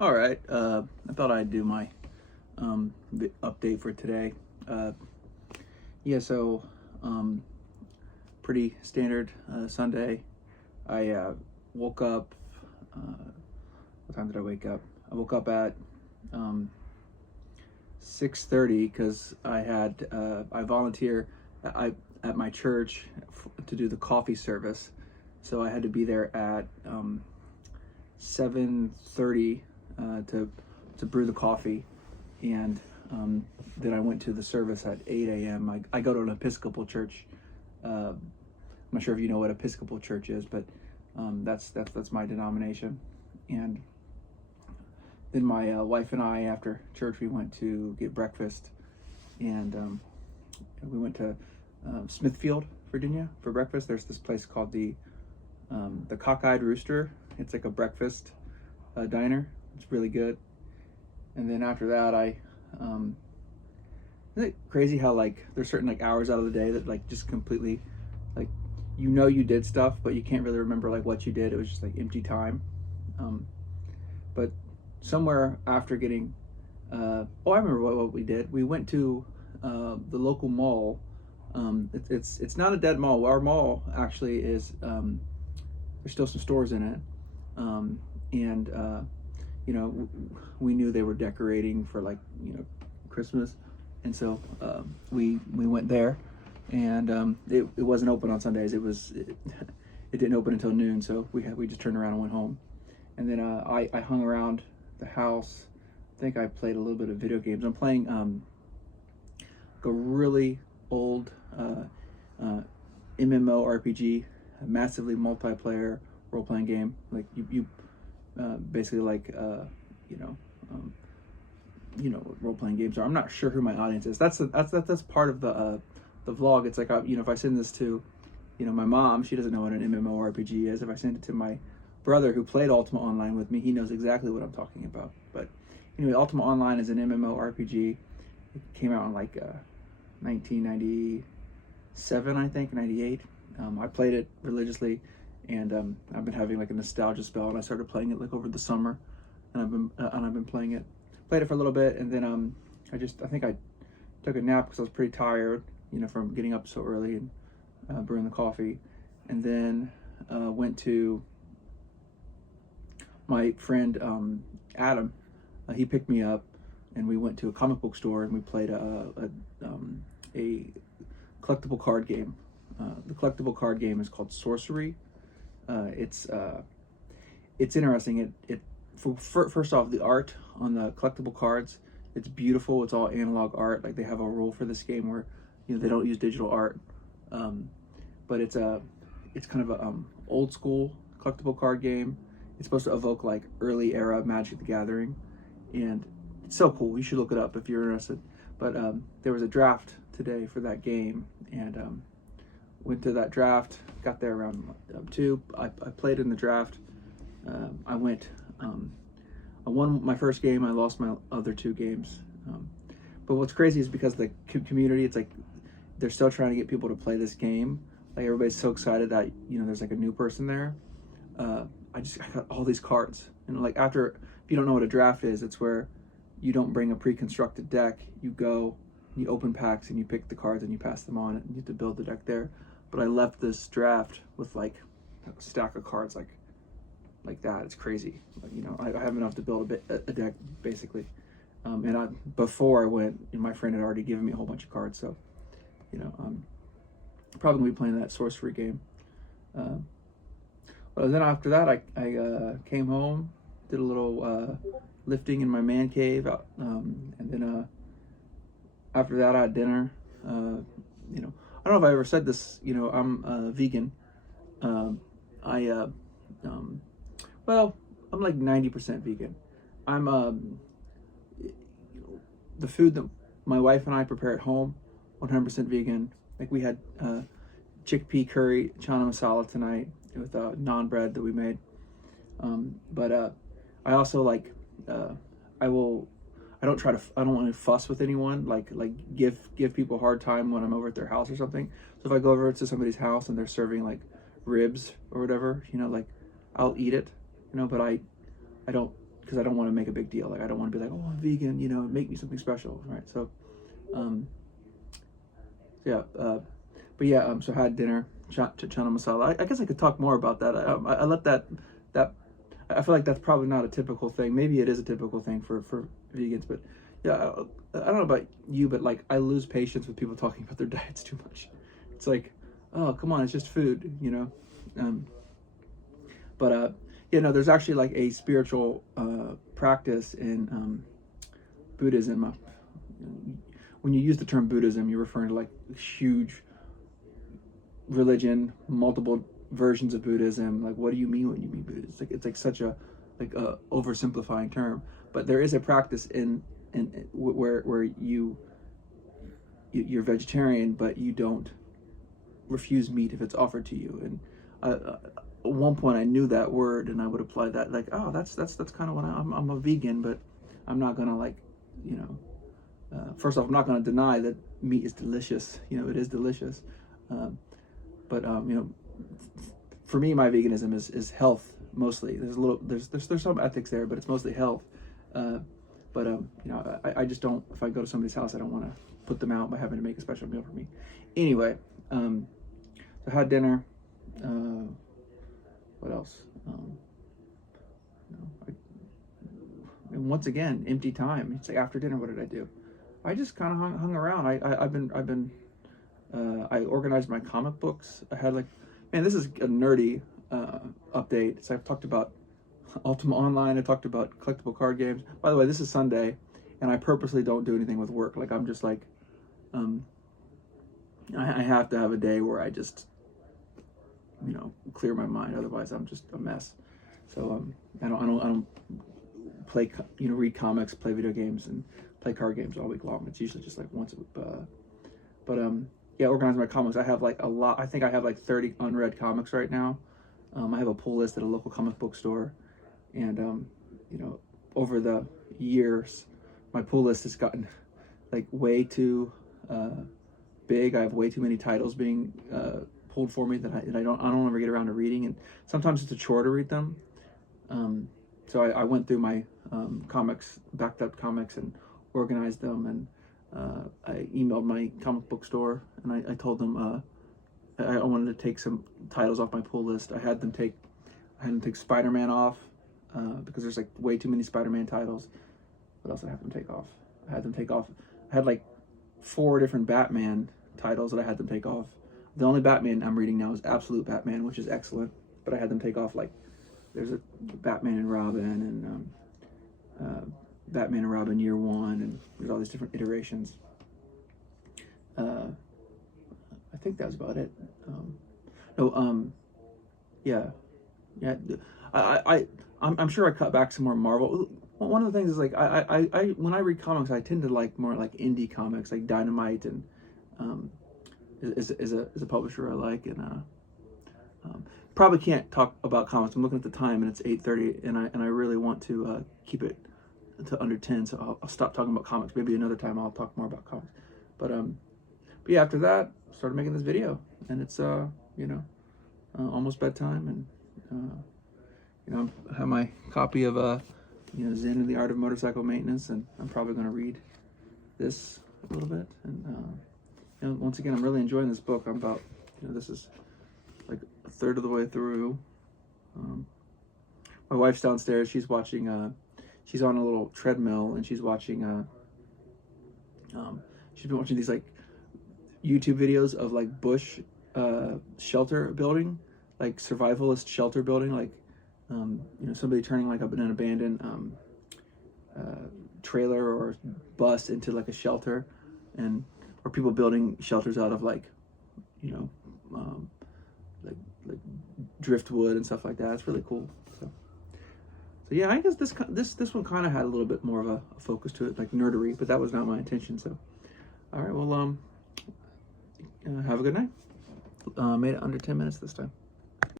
All right. I thought I'd do my update for today. Uh, yeah, so um, pretty standard Sunday. I woke up. What time did I wake up? I woke up at 6:30 because I volunteer I at my church to do the coffee service, so I had to be there at 7:30 to brew the coffee, and then I went to the service at 8 a.m. I go to an Episcopal church. I'm not sure if you know what Episcopal church is, but that's my denomination. And then my wife and I, after church, we went to get breakfast, and we went to Smithfield, Virginia, for breakfast. There's this place called the Cockeyed Rooster. It's like a breakfast diner. It's really good. And then after that, isn't it crazy how like there's certain like hours out of the day that like just completely like you did stuff, but you can't really remember like what you did. It was just like empty time. But somewhere after getting, I remember what we did. We went to the local mall. It's not a dead mall. Our mall actually is. There's still some stores in it, and we knew they were decorating for like Christmas, and so we went there, and it wasn't open on Sundays. It didn't open until noon, so we just turned around and went home, and then I hung around the house. I think I played a little bit of video games. I'm playing a really old MMORPG, a massively multiplayer role-playing game. Like you basically like what role-playing games are. I'm not sure who my audience is. That's part of the vlog. It's like if I send this to my mom, she doesn't know what an MMORPG is. If I send it to my brother who played Ultima Online with me, he knows exactly what I'm talking about. But anyway, Ultima Online is an MMORPG. It came out in like 1997, I think, 98. I played it religiously, and I've been having like a nostalgia spell, and I started playing it like over the summer, and I've been playing it for a little bit, and then I think I took a nap because I was pretty tired, from getting up so early and brewing the coffee, and then went to my friend Adam. He picked me up, and we went to a comic book store, and we played a collectible card game. The collectible card game is called Sorcery. It's interesting. First off, the art on the collectible cards, it's beautiful. It's all analog art. Like they have a rule for this game where they don't use digital art, but it's kind of a old school collectible card game. It's supposed to evoke like early era Magic the Gathering, and it's so cool. You should look it up if you're interested. But there was a draft today for that game, and went to that draft. Got there around 2. I played in the draft. I won my first game. I lost my other 2 games. But what's crazy is because the community, it's like they're still trying to get people to play this game. Like everybody's so excited that there's like a new person there. I got all these cards, and like if you don't know what a draft is, it's where you don't bring a pre-constructed deck. You go, you open packs, and you pick the cards and you pass them on, and you have to build the deck there. But I left this draft with like a stack of cards like that. It's crazy. I have enough to build a deck basically. Before I went, my friend had already given me a whole bunch of cards, so probably gonna be playing that sorcery game. Well, then after that, I came home, did a little lifting in my man cave, and then after that I had dinner. I don't know if I ever said this. I'm vegan. I well, I'm like 90% vegan. I'm the food that my wife and I prepare at home, 100% vegan. Like we had chickpea curry chana masala tonight with naan bread that we made. But I also like I don't want to fuss with anyone, like give people a hard time when I'm over at their house or something. So if I go over to somebody's house and they're serving like ribs or whatever, like I'll eat it, but I don't because I don't want to make a big deal. Like, I don't want to be like, oh, I'm vegan, you know, make me something special, right? So, yeah, but yeah, so I had dinner, chana masala. I guess I could talk more about that. I let that, I feel like that's probably not a typical thing. Maybe it is a typical thing for vegans, but yeah, I don't know about you, but like, I lose patience with people talking about their diets too much. It's like, oh, come on, it's just food, you know? But you know, there's actually like a spiritual practice in Buddhism. When you use the term Buddhism, you're referring to like huge religion, multiple versions of Buddhism. Like, what do you mean when you mean Buddhism? It's like such a oversimplifying term. But there is a practice in where you're vegetarian, but you don't refuse meat if it's offered to you. And at one point, I knew that word, and I would apply that. Like, oh, that's kind of what I'm a vegan, but I'm not gonna, like, you know. First off, I'm not going to deny that meat is delicious. You know, it is delicious. But you know, for me, my veganism is health mostly. There's some ethics there, but it's mostly health. But you know, I just don't. If I go to somebody's house, I don't want to put them out by having to make a special meal for me. Anyway, so I had dinner. What else? You know, and once again, empty time. It's like after dinner, what did I do? I just kind of hung around. I organized my comic books. I had, like, man, this is a nerdy update. So I've talked about Ultima Online. I talked about collectible card games. By the way, this is Sunday, and I purposely don't do anything with work. Like, I'm just like, I have to have a day where I just, you know, clear my mind. Otherwise, I'm just a mess. So I don't play, you know, read comics, play video games, and play card games all week long. It's usually just like once a week. But yeah, organize my comics. I have like a lot. I think I have like 30 unread comics right now. I have a pull list at a local comic book store, and you know, over the years, my pull list has gotten like way too big. I have way too many titles being pulled for me that I don't ever get around to reading, and sometimes it's a chore to read them. So I went through my comics, backed up comics, and organized them, and I emailed my comic book store, and I told them I wanted to take some titles off my pull list. I had them take Spider-Man off because there's like way too many Spider-Man titles. What else did I have them take off? I had like 4 different Batman titles that I had them take off. The only Batman I'm reading now is Absolute Batman, which is excellent, but I had them take off, like, there's a Batman and Robin, and Batman and Robin Year One, and there's all these different iterations. I think that was about it. Yeah. I'm sure I cut back some more Marvel. One of the things is, like, I when I read comics, I tend to like more like indie comics, like Dynamite, and is a publisher I like, and probably can't talk about comics. I'm looking at the time, and it's 8:30, and I really want to keep it to under 10, so I'll stop talking about comics. Maybe another time I'll talk more about comics. But yeah, after that, I started making this video, and it's you know, almost bedtime, and you know, I have my copy of you know, Zen and the Art of Motorcycle Maintenance, and I'm probably going to read this a little bit. And you know, once again, I'm really enjoying this book. I'm about, you know, this is like a third of the way through. My wife's downstairs. She's watching. She's on a little treadmill, and she's watching. She's been watching these like YouTube videos of like bush shelter building, like survivalist shelter building, like you know, somebody turning like an abandoned trailer or bus into like a shelter, and or people building shelters out of, like, you know, like driftwood and stuff like that. It's really cool. So yeah, I guess this one kind of had a little bit more of a focus to it, like nerdery, but that was not my intention. So all right, well, have a good night. Made it under 10 minutes this time.